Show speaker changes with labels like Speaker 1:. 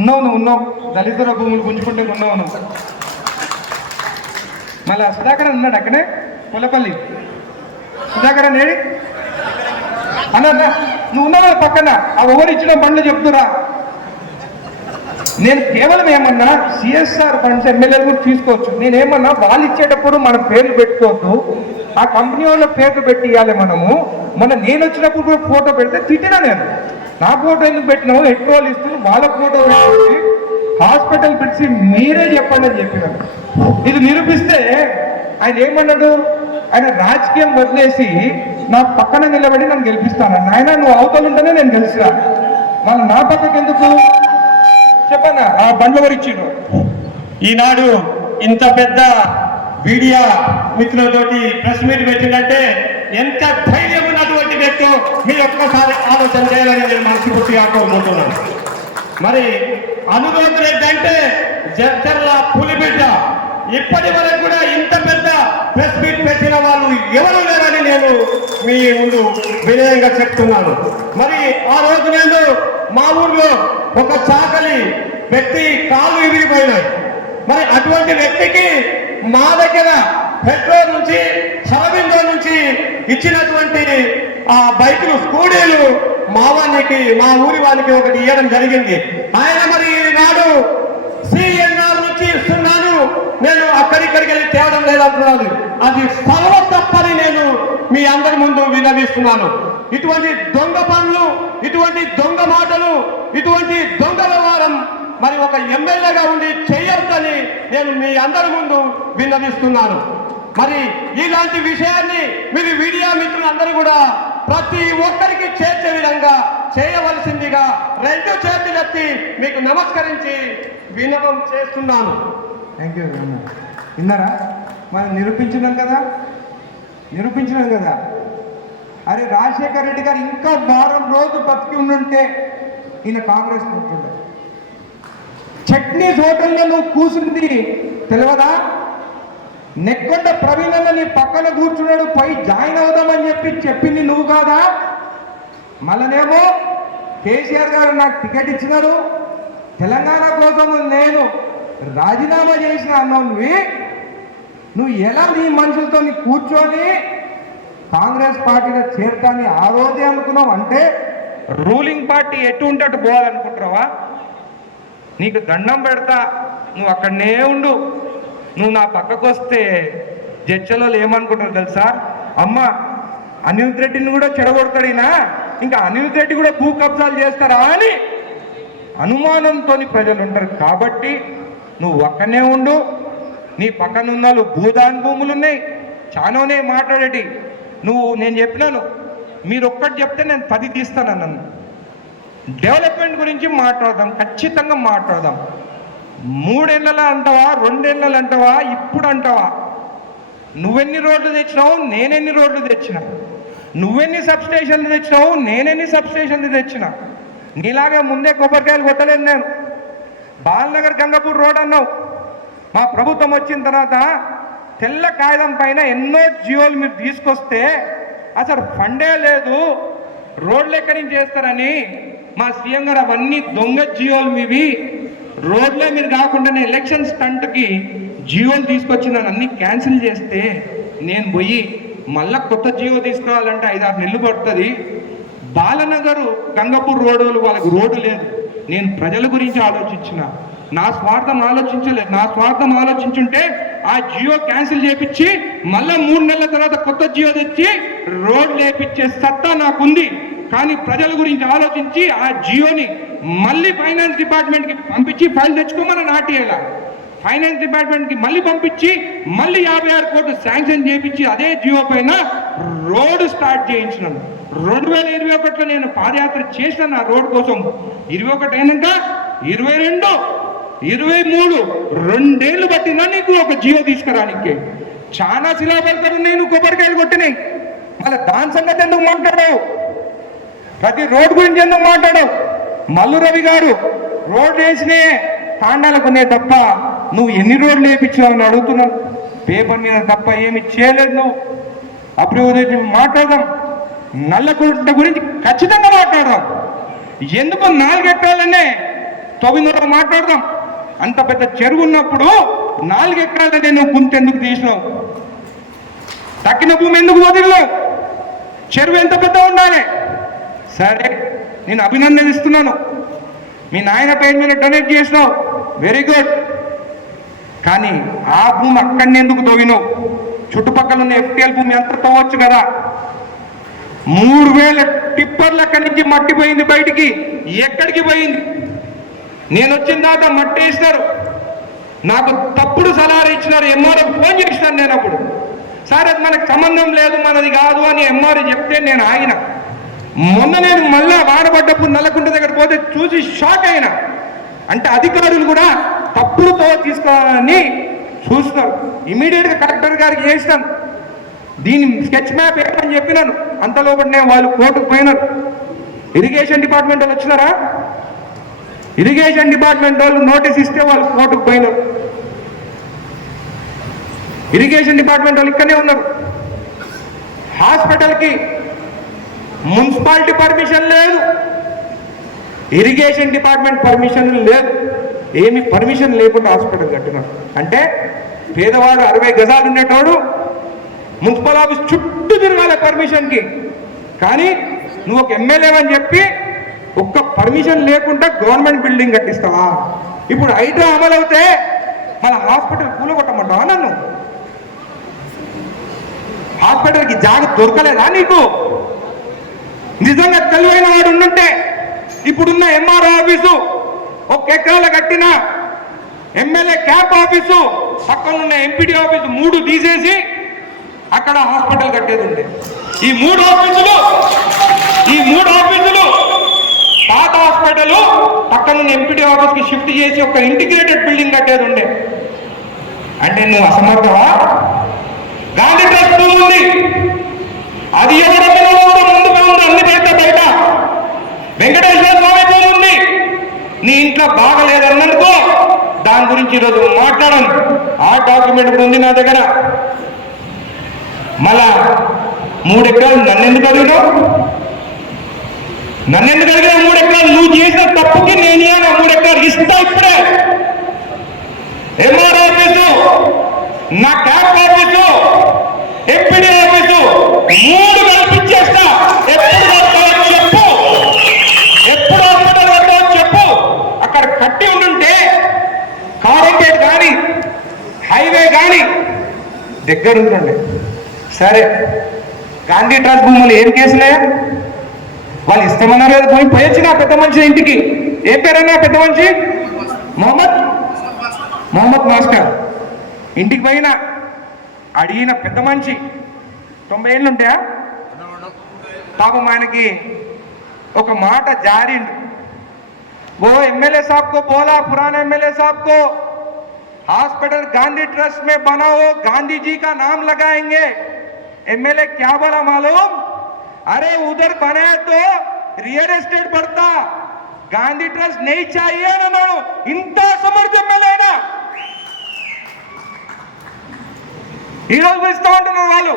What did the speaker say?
Speaker 1: ఉన్నావు నువ్వు ఉన్నావు. దళితుల భూములు గుంజుకుంటే ఉన్నావు నువ్వు మళ్ళీ సుధాకర్ ఉన్నాడు అక్కడే? కొల్లపల్లి. సుధాకర్ ఏడి? అన్న నువ్వు ఉన్నావు పక్కన? ఆ ఎవరు ఇచ్చిన బండ్లు చెప్తురా. నేను కేవలం ఏమన్నా సిఎస్ఆర్ ఫండ్స్ ఎమ్మెల్యేలు కూడా తీసుకోవచ్చు. నేనేమన్నా వాళ్ళు ఇచ్చేటప్పుడు మన పేర్లు పెట్టుకోవద్దు. ఆ కంపెనీ వాళ్ళ పేర్లు పెట్టి ఇవ్వాలి మనము. మన నేను వచ్చినప్పుడు కూడా ఫోటో పెడితే తిట్టినా నేను. నా ఫోటో ఎందుకు పెట్టినావు? ఎక్కువ వాళ్ళు ఇస్తున్నారు? వాళ్ళ ఫోటో పెట్టి హాస్పిటల్ పిలిచి మీరే చెప్పండి అని చెప్పినారు. ఇది నిరూపిస్తే ఆయన ఏమన్నాడు? ఆయన రాజకీయం వదిలేసి నా పక్కన నిలబడి నన్ను గెలిపిస్తాను నాయన నువ్వు అవతల ఉంటేనే నేను గెలిచినా. వాళ్ళు నా పక్కకి ఎందుకు? చెప్పన్నా ఆ బండ్ల వరకు ఇచ్చిండు
Speaker 2: ఈనాడు ఇంత పెద్ద మీడియా మిత్రులతోటి ప్రెస్ మీట్ పెట్టిందంటే ఎంత ధైర్యం ఉన్నటువంటి మీరు ఒక్కసారి ఆలోచన చేయాలని నేను మనస్ఫూర్తిగా కోరుకుంటున్నాను. మరి అనుభవం ఏంటంటే జడ్చర్ల పులిబిడ్డ. ఇప్పటి వరకు కూడా ఇంత పెద్ద ప్రెస్ మీట్ పెట్టిన వాళ్ళు ఎవరు లేరని నేను మీ ముందు వినయంగా చెప్తున్నాను. మరి ఆ రోజు నేను మా ఊర్లో ఒక చాకలి వ్యక్తి కాళ్ళు విరిగిపోయినాయి. మరి అటువంటి వ్యక్తికి మా దగ్గర పెట్రోల్ నుంచి హరబిందో నుంచి ఇచ్చినటువంటి ఆ బైకులు స్కూడీలు మా వానికి మా ఊరి వానికి ఒకటి ఇవ్వడం జరిగింది. ఆయన మరి నాడు సిఎన్ఆర్ నుంచి ఇస్తున్నాను. నేను అక్కడిక్కడికి వెళ్ళి తేవడం లేదంటున్నాను. అది సర్వ తప్పని నేను మీ అందరి ముందు విన్నవిస్తున్నాను. ఇటువంటి దొంగ పనులు ఇటువంటి దొంగ మాటలు ఇటువంటి దొంగ వ్యవహారం మరి ఒక ఎమ్మెల్యేగా ఉండి చేయొద్దని నేను మీ అందరి ముందు విన్నవిస్తున్నాను. మరి ఇలాంటి విషయాన్ని మీరు మీడియా మిత్రులందరూ కూడా ప్రతి ఒక్కరికి చేర్చే విధంగా చేయవలసిందిగా రెండు చేతులెత్తి మీకు నమస్కరించి విన్నపం చేస్తున్నాను.
Speaker 1: థ్యాంక్ యూ విన్నారా? మనం నిరూపించినాం కదా? నిరూపించినాం కదా? అరే రాజశేఖర్ రెడ్డి గారు ఇంకా వారం రోజు బతికి ఉండుంటే ఈయన కాంగ్రెస్ ఉంటుండే చట్నీ హోటల్లో నువ్వు కూర్చుంది తెలియదా? నెక్కొండ ప్రవీణ్ అన్న నీ పక్కన కూర్చున్నాడు పై జాయిన్ అవుదామని చెప్పి చెప్పింది నువ్వు కాదా? మళ్ళనేమో కేసీఆర్ గారు నాకు టికెట్ ఇచ్చినారు తెలంగాణ కోసం నేను రాజీనామా చేసిన అన్నావు నువ్వు నువ్వు ఎలా నీ మనుషులతో కూర్చొని కాంగ్రెస్ పార్టీలో చేరతాని ఆ రోజే అనుకున్నావు? అంటే రూలింగ్ పార్టీ ఎటు ఉంటట్టు పోవాలనుకుంటున్నావా? నీకు దండం పెడతా నువ్వు అక్కడనే ఉండు. నువ్వు నా పక్కకు వస్తే జడ్చలలో ఏమనుకుంటారు తెలుసా? అమ్మ అనిరుద్ రెడ్డిని కూడా చెడగొడతాడినా ఇంకా అనిరుద్ రెడ్డి కూడా భూ కబ్జాలు చేస్తారా అని అనుమానంతో ప్రజలు ఉంటారు. కాబట్టి నువ్వు ఒక్కనే ఉండు. నీ పక్కన ఉన్న వాళ్ళు భూదాన్ భూములు ఉన్నాయి. చాలానే మాట్లాడేటి. నువ్వు నేను చెప్పినాను. మీరు ఒక్కటి చెప్తే నేను పది తీస్తాను నన్ను డెవలప్మెంట్ గురించి మాట్లాడదాం. ఖచ్చితంగా మాట్లాడదాం. మూడేళ్ళలో అంటావా రెండేళ్ళలు అంటావా ఇప్పుడు అంటావా? నువ్వెన్ని రోడ్లు తెచ్చినావు నేనెన్ని రోడ్లు తెచ్చినా? నువ్వెన్ని సబ్స్టేషన్లు తెచ్చినావు నేనెన్ని సబ్స్టేషన్లు తెచ్చినా? నీలాగే ముందే కొబ్బరికాయలు కొట్టలేదు నేను. బాలనగర్ గంగపూర్ రోడ్ అన్నావు. మా ప్రభుత్వం వచ్చిన తర్వాత తెల్ల కాగితం పైన ఎన్నో జియోలు మీరు తీసుకొస్తే అసలు ఫండే లేదు. రోడ్లు ఎక్కడి నుంచి చేస్తారని మా సీఎం గారు అవన్నీ దొంగ జియోలు మీవి. రోడ్లే మీరు కాకుండా ఎలక్షన్ స్టంట్కి జియోలు తీసుకొచ్చిన అన్ని క్యాన్సిల్ చేస్తే నేను పోయి మళ్ళా కొత్త జియో తీసుకోవాలంటే ఐదారు నెలలు పడుతుంది. బాలనగర్ గంగపూర్ రోడ్డు వాళ్ళకి రోడ్డు లేదు. నేను ప్రజల గురించి ఆలోచించిన. నా స్వార్థం ఆలోచించలేదు. నా స్వార్థం ఆలోచించుంటే ఆ జియో క్యాన్సిల్ చేపించి మళ్ళా మూడు నెలల తర్వాత కొత్త జియో తెచ్చి రోడ్లు వేపించే సత్తా నాకుంది. కానీ ప్రజల గురించి ఆలోచించి ఆ జియోని మళ్ళీ ఫైనాన్స్ డిపార్ట్మెంట్కి పంపించి ఫైల్ తెచ్చుకోమని నాటియేలా ఫైనాన్స్ డిపార్ట్మెంట్కి మళ్ళీ పంపించి మళ్ళీ యాభై ఆరు కోట్లు శాంక్షన్ చేయించి అదే జియో పైన రోడ్డు స్టార్ట్ చేయించినాను రెండు వేల ఇరవై ఒకటిలో నేను పాదయాత్ర చేశాను ఆ రోడ్డు కోసం. ఇరవై ఒకటి అయినాక ఇరవై రెండు ఇరవై మూడు రెండేళ్ళు పట్టినా నీకు ఒక జియో తీసుకురానికి. చాలా శిలాపలకలు నేను కొబ్బరికాయలు కొట్టినాయి. మళ్ళీ దాని సంగతి ఎందుకు మాట్లాడావు? ప్రతి రోడ్డు గురించి ఎందుకు మాట్లాడావు? మల్లు రవి గారు రోడ్లు వేసినే తాండాలకు ఉన్నాయి తప్ప నువ్వు ఎన్ని రోడ్లు వేయించావు అని అడుగుతున్నావు పేపర్ మీద తప్ప ఏమి చేయలేదు నువ్వు. అభివృద్ధి మాట్లాడదాం. నల్లకుంట గురించి ఖచ్చితంగా మాట్లాడదాం. ఎందుకు నాలుగెట్టాలనే తొమ్మిదిన్నర మాట్లాడదాం. అంత పెద్ద చెరువు ఉన్నప్పుడు నాలుగు నువ్వు గుంత ఎందుకు తీసినావు? తక్కిన భూమి ఎందుకు వదిలినావు? చెరువు ఎంత పెద్ద ఉండాలి? సరే నేను అభినందనిస్తున్నాను. మీ నాయన పేరు మీద డొనేట్ చేసినావు. వెరీ గుడ్ కానీ ఆ భూమి అక్కడనే ఎందుకు తోగినావు చుట్టుపక్కల ఉన్న ఎఫ్టీఎల్ భూమి అంతా తవ్వచ్చు కదా. మూడు వేల టిప్పర్లు అక్కడి నుంచి మట్టి పోయింది బయటికి. ఎక్కడికి పోయింది? నేను వచ్చిన దాకా మట్టి వేసినారు. నాకు తప్పుడు సలహాలు ఇచ్చినారు. ఎంఆర్ఓ ఫోన్ చేసినాను నేను అప్పుడు. సార్ అది మనకు సంబంధం లేదు మనది కాదు అని ఎంఆర్ఓ చెప్తే నేను ఆగిన. మొన్న నేను మళ్ళా వాడబడ్డప్పుడు నల్లకుంట దగ్గర పోతే చూసి షాక్ అయినా. అంటే అధికారులు కూడా తప్పులతో తీసుకోవాలని చూస్తున్నారు. ఇమీడియట్గా కలెక్టర్ గారికి చేసినాను దీని స్కెచ్ మ్యాప్ ఏమని చెప్పినాను? అంత వాళ్ళు కోర్టుకు పోయినారు. ఇరిగేషన్ డిపార్ట్మెంట్ వాళ్ళు వచ్చినారా? ఇరిగేషన్ డిపార్ట్మెంట్ వాళ్ళు నోటీస్ ఇస్తే వాళ్ళు కోర్టుకు పోయినారు. ఇరిగేషన్ డిపార్ట్మెంట్ వాళ్ళు ఇక్కడనే ఉన్నారు. హాస్పిటల్కి మున్సిపాలిటీ పర్మిషన్ లేదు. ఇరిగేషన్ డిపార్ట్మెంట్ పర్మిషన్ లేదు. ఏమి పర్మిషన్ లేకుండా హాస్పిటల్ కట్టినారు అంటే పేదవాడు అరవై గజాలు ఉండేటోడు మున్సిపల్ ఆఫీస్ చుట్టూ తిరగాలి పర్మిషన్కి. కానీ నువ్వు ఒక ఎమ్మెల్యే అని చెప్పి ఒక్క పర్మిషన్ లేకుండా గవర్నమెంట్ బిల్డింగ్ కట్టిస్తావా? ఇప్పుడు హైడ్రా అమలవుతే మన హాస్పిటల్ కూలగొట్టమంటావా నన్ను? హాస్పిటల్కి జాగ దొరకలేదా నీకు? నిజంగా తెలివైన వాడు ఉండుంటే ఇప్పుడున్న ఎంఆర్ఓ ఆఫీసు ఒక ఎకరాల కట్టిన ఎమ్మెల్యే క్యాంప్ ఆఫీసు పక్కనున్న ఎంపీడీ ఆఫీసు మూడు తీసేసి అక్కడ హాస్పిటల్ కట్టేది ఉండే ఈ మూడు ఆఫీసులు ఈ మూడు ఆఫీసులు పాత హాస్పిటల్ పక్కనున్న ఎంపీడీ ఆఫీస్కి షిఫ్ట్ చేసి ఒక ఇంటిగ్రేటెడ్ బిల్డింగ్ కట్టేది ఉండే. అంటే నువ్వు అసమర్థవా గాంధీ ట్రస్ట్ ఉంది. అది ఎవరైతే ముందుగా ఉంది అన్ని బయట బయట. వెంకటేశ్వర స్వామి భూమి ఉంది. నీ ఇంట్లో బాగలేదన్నందుకో దాని గురించి ఈరోజు మాట్లాడను ఆ డాక్యుమెంట్ ఉంది నా దగ్గర. మళ్ళా మూడు ఎకరాలు నన్ను ఎందుకు అడిగినావు నన్ను ఎందుకు మూడు ఎకరాలు నువ్వు చేసిన తప్పుకి నేను ఆ మూడు ఎకరాలు ఇస్తా ఇప్పుడే. ఎంఆర్ ఆఫీసు నా క్యాప్ ఆఫీసు ఎంపీడీ ఆఫీసు మూడు కల్పించేస్తా ఎప్పుడు కడతావో చెప్పు ఎప్పుడు హాస్పిటల్ కడతావో చెప్పు అక్కడ కట్టి ఉండుంటే కారంగేట్ కానీ హైవే కానీ దగ్గర ఉంటుండే సరే గాంధీ ట్రస్ట్ భూములు ఏం కేసులే వాళ్ళు ఇస్తామన్నారు కదా పోయి పోయొచ్చిన ఆ పెద్ద మనిషి ఇంటికి ఏం పేరన్నా పెద్ద మనిషి మొహమ్మద్ మొహమ్మద్ మాస్టర్ ఇంటికి పోయిన అడిగిన పెద్ద మనిషి తొంభై ఏళ్ళు ఉంటాయా పాపం ఆయనకి ఒక మాట జారిండు वो एमएलए साहब को बोला पुराने एमएलए साहब को हॉस्पिटल गांधी ट्रस्ट में बना हो गांधी जी का नाम लगाएंगे एमएलए क्या बोला मालूम अरे उधर बने तो रियल एस्टेट बढ़ता गांधी ट्रस्ट नहीं चाहिए ना ఇంత సమర్థ ఎమ్మెల్యేనా ఈరోజు ఇస్తా ఉంటున్నారు వాళ్ళు